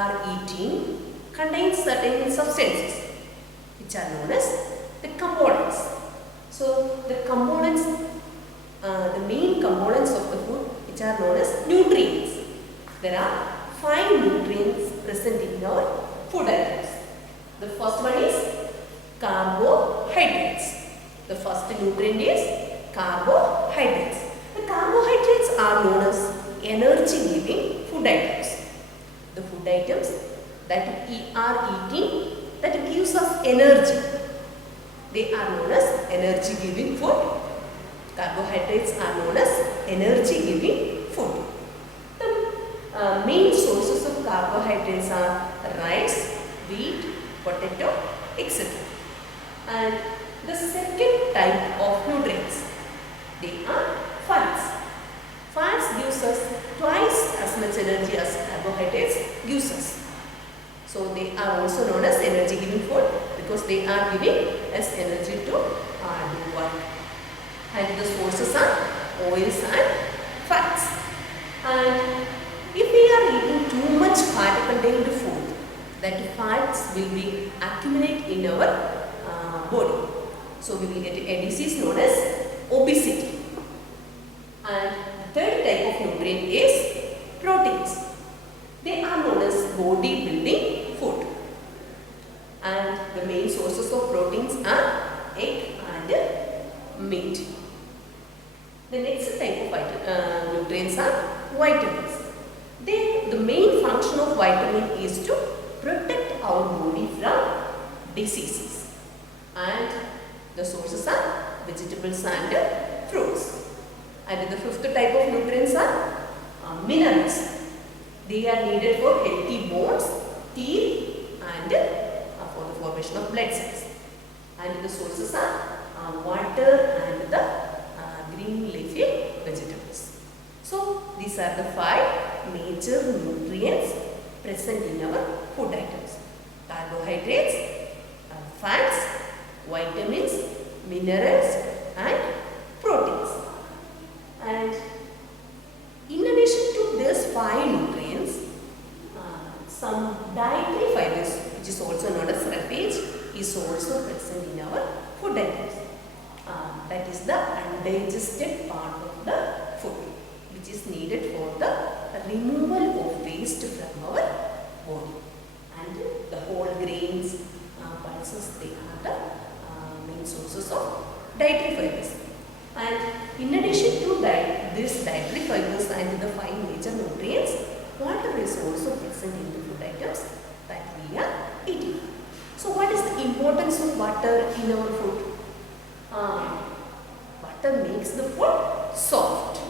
are eating contains certain substances which are known as the components. So the components, the main components of the food which are known as nutrients. There are 5 nutrients present in our food items. The first one is carbohydrates. The first nutrient is carbohydrates. The carbohydrates are known as energy-giving food items. The food items that we are eating that gives us energy. They are known as energy-giving food. Carbohydrates are known as energy-giving food. The main sources of carbohydrates are rice, wheat, potato, etc. And the second type of nutrients, they are fats. Fats gives us twice as much energy as carbohydrates gives us. So they are also known as energy giving food because they are giving us energy to do work. And the sources are oils and fats. And if we are eating too much fat contained food, that fats will be accumulate in our body. So we will get a disease known as obesity. And the third type of nutrient is proteins. They are known as body building food. And the main sources of proteins are egg and meat. The next type of nutrients are vitamins. The main function of vitamin is to protect our body from diseases. And the sources are vegetables and fruits. And the fifth type of nutrients are minerals. They are needed for healthy bones, teeth and for the formation of blood cells. And the sources are water and the green leafy vegetables. So these are the 5 major nutrients present in our food items. Carbohydrates, fats, vitamins, minerals and proteins. And in addition to these 5 nutrients, some dietary fibers, which is also known as roughage, is also present in our food items. That is the undigested part of the food, which is needed for the removal of waste from our body. And the whole grains, pulses, they are the main sources of dietary fibers. And in addition to that, these dietary fibers and the 5 major nutrients, water is also present in the food items that we are eating. So what is the importance of water in our food? Water makes the food soft,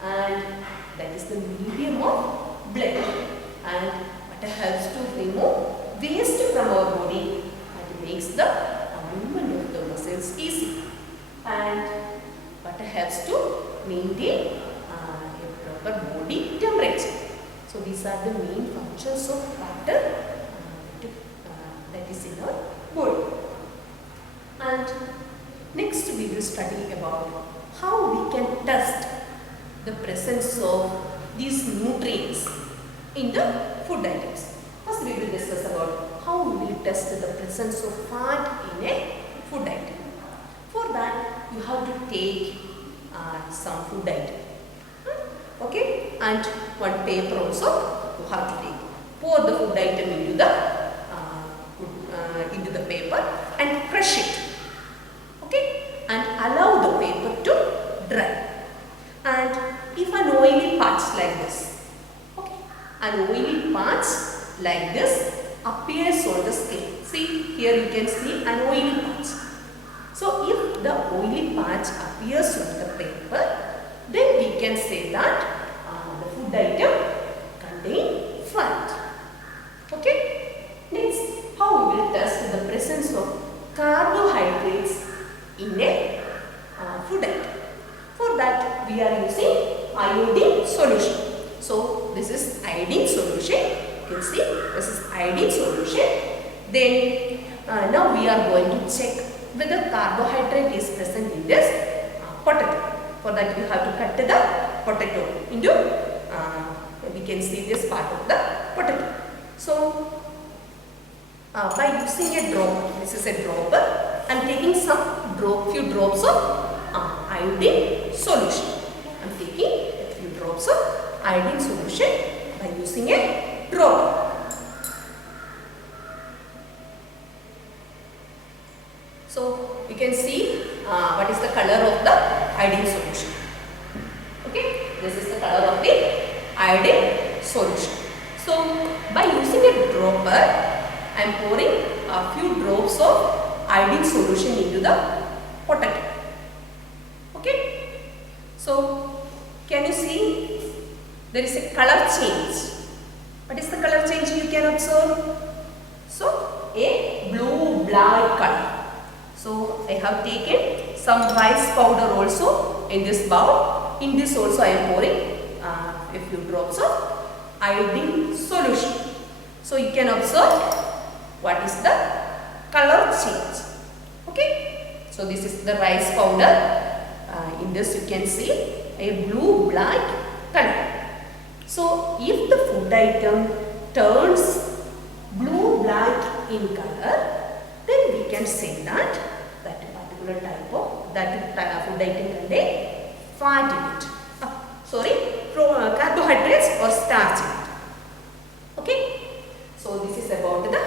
and that is the medium of blood, and water helps to remove waste from our body and makes the movement of the muscles easy, and water helps to maintain a proper body temperature. So these are the main functions of water that is in our body. And next we will study about how we can test the presence of these nutrients in the food items. First we will discuss about how we will test the presence of fat in a food item. For that you have to take some food item. Okay, and one paper also you have to take. Pour the food item into the paper and crush it. Okay, and allow the paper to dry. And if an oily patch like this, okay, an oily patch like this appears on the scale. See, here you can see an oily patch. So if the oily patch appears on the paper, then we can say that the food item contains fat. Okay. Next, how we will test the presence of carbohydrates in a food item. For that we are using iodine solution. So this is iodine solution. You can see this is iodine solution. Then now we are going to check whether carbohydrate is present in this potato. For that we have to cut the potato into, we can see this part of the potato. So is a dropper. I am taking few drops of iodine solution. I am taking a few drops of iodine solution by using a dropper. So you can see what is the color of the iodine solution. Okay, this is the color of the iodine solution. So by using a dropper, I am pouring a few drops of iodine solution into the potato. Okay, so can you see there is a color change? What is the color change you can observe? So a blue black color. So I have taken some rice powder also in this bowl. In this also I am pouring a few drops of iodine solution. So you can observe what is the color change. Okay. So this is the rice powder. In this you can see a blue black color. So if the food item turns blue black in color, then we can say that particular type of food item contain fat in it. Carbohydrates or starch in it. Okay. So this is about the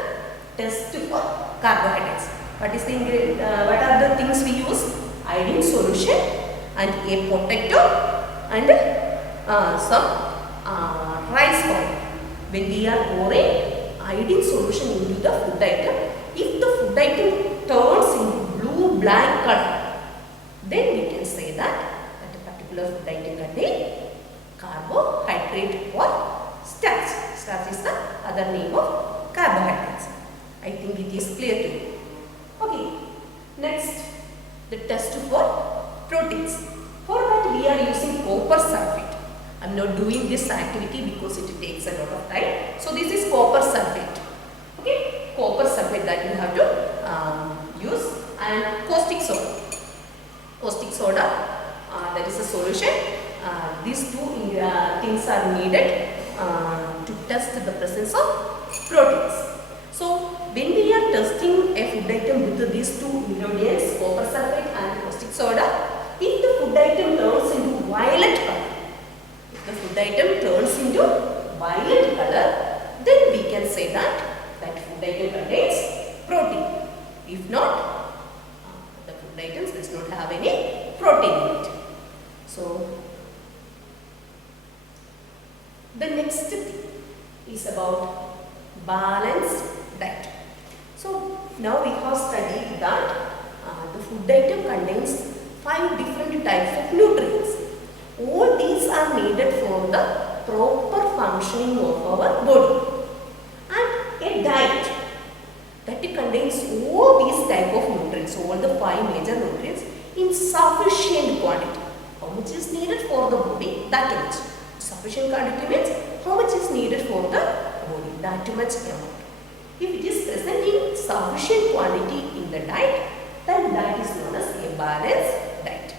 test for carbohydrates. What are the things we use? Iodine solution and a potato and some rice powder. When we are pouring iodine solution into the food item, if the food item turns into blue black color, then we can say that a particular food item contains carbohydrate or starch. Starch is the other name of carbohydrates. I think it is clear to you. Okay, next the test for proteins. For that we are using copper sulfate. I am not doing this activity because it takes a lot of time. So this is copper sulfate. Okay, copper sulfate that you have to use, and caustic soda. Caustic soda, that is a solution. These two things are needed to test the presence of proteins. So when we are testing a food item with these two ingredients, copper sulfate and caustic soda, if the food item turns into violet color, then we can say that food item contains protein. If not, the food items does not have any protein in it. So the next thing is about balanced diet. So now we have studied that the food item contains 5 different types of nutrients. All these are needed for the proper functioning of our body. And a diet that contains all these type of nutrients, all the 5 major nutrients in sufficient quantity. How much is needed for the body? That much. Sufficient quantity means how much is needed for the body? That much amount. If it is present in sufficient quantity in the diet, then that is known as a balanced diet.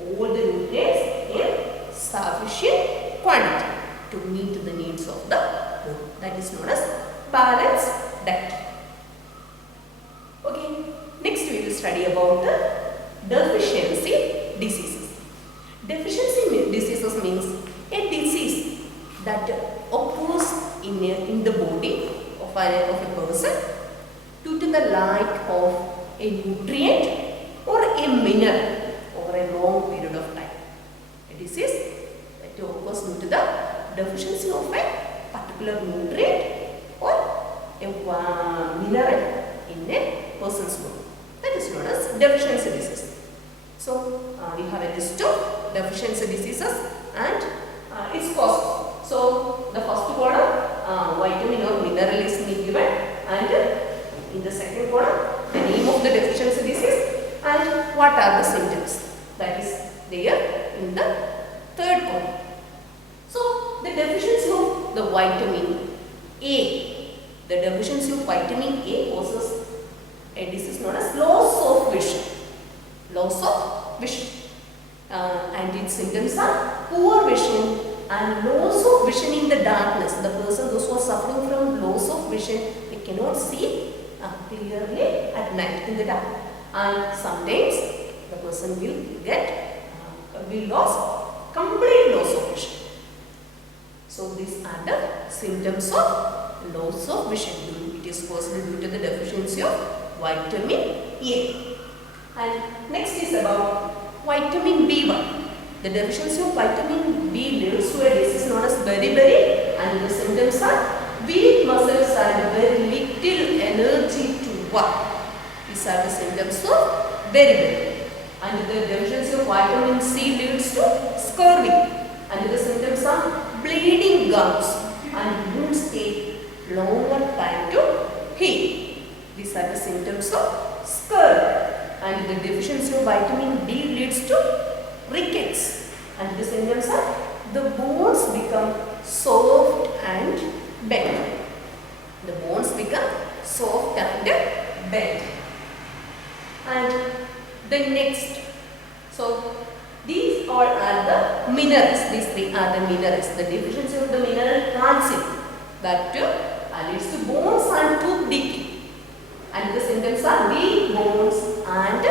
All the nutrients in sufficient quantity to meet the needs of the body. That is known as balanced diet. Okay, next we will study about the deficiency diseases. Deficiency diseases means a disease that occurs in the body of a person due to the lack of a nutrient or a mineral over a long period of time. A disease that occurs due to the deficiency of a particular nutrient or a mineral in a person's body. That is known as deficiency disease. So we have a list of deficiency diseases and its causes. So the first column, vitamin or mineral is given, and in the second column, the name of the deficiency disease and what are the symptoms. That is there in the third column. So the deficiency of the vitamin A, the deficiency of vitamin A causes a disease known as loss of vision. Loss of vision. And its symptoms are poor vision and loss of vision in the darkness. The person, those who are suffering from loss of vision, they cannot see clearly at night in the dark. And sometimes the person will lose complete loss of vision. So these are the symptoms of loss of vision. It is possible due to the deficiency of vitamin A. And next is about vitamin B1. The deficiency of vitamin B leads to a disease known as beriberi, and the symptoms are weak muscles and very little energy to work. These are the symptoms of beriberi. And the deficiency of vitamin C leads to scurvy, and the symptoms are bleeding gums and wounds take longer time to heal. These are the symptoms of scurvy. And the deficiency of vitamin D leads to rickets, and the symptoms are the bones become soft and bent. The bones become soft and bent. And the next, so these all are the minerals. These three are the minerals. The deficiency of the mineral calcium that leads to bones and tooth decay. And the symptoms are weak bones and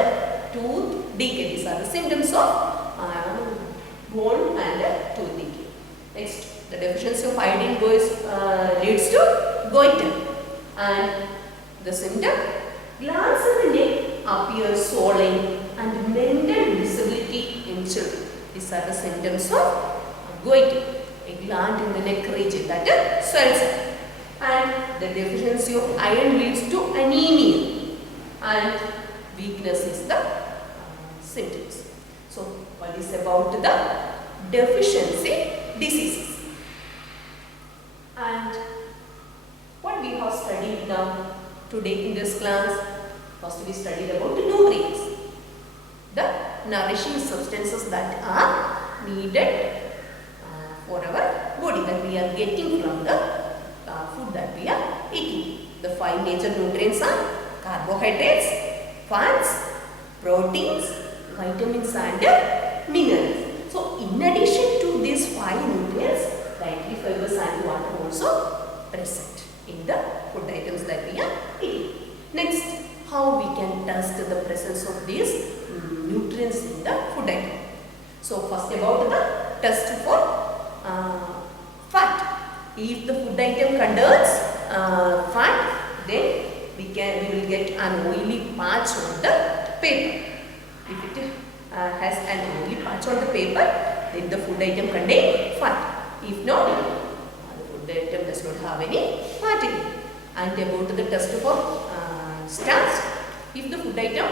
tooth decay. These are the symptoms of bone and tooth decay. Next, the deficiency of iodine leads to goiter. And the symptom, glands in the neck appear swollen and mental disability in children. These are the symptoms of goiter. A gland in the neck region that swells up. And the deficiency of iron leads to anemia, and weakness is the symptoms. So, what is about the deficiency diseases? And what we have studied now today in this class, first we studied about the nutrients, the nourishing substances that are needed for our body, that we are getting from the food that we are eating. The 5 major nutrients are carbohydrates, fats, proteins, vitamins and minerals. So in addition to these 5 nutrients, dietary fibers and water also present in the food items that we are eating. Next, how we can test the presence of these nutrients in the food item. So first about the test for fat. If the food item contains fat, then we will get an oily patch on the paper. If it has an oily patch on the paper, then the food item contains fat. If not, the food item does not have any fat in it. And about the test for starch, if the food item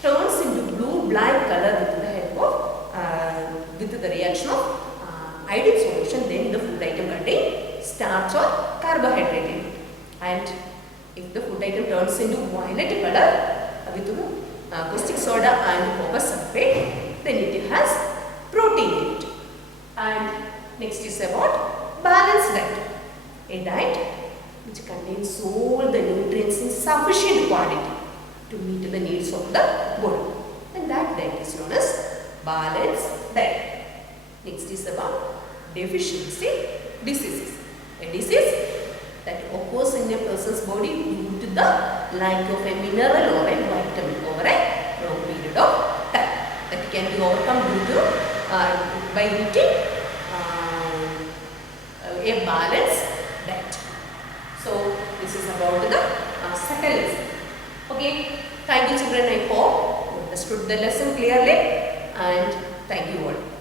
turns into blue-black color with the help of with the reaction of iodine solution, then the food item contains starch or carbohydrate in it. And if the food item turns into violet color with caustic soda and copper sulfate, then it has protein in it. And next is about balanced diet. A diet which contains all the nutrients in sufficient quantity to meet the needs of the body. And that diet is known as balanced diet. Next is about deficiency diseases. A disease that occurs in a person's body due to the lack of a mineral or a vitamin over a long period of time. That can be overcome due to by eating a balanced diet. So this is about the second lesson. Okay, thank you children. I hope you understood the lesson clearly, and thank you all.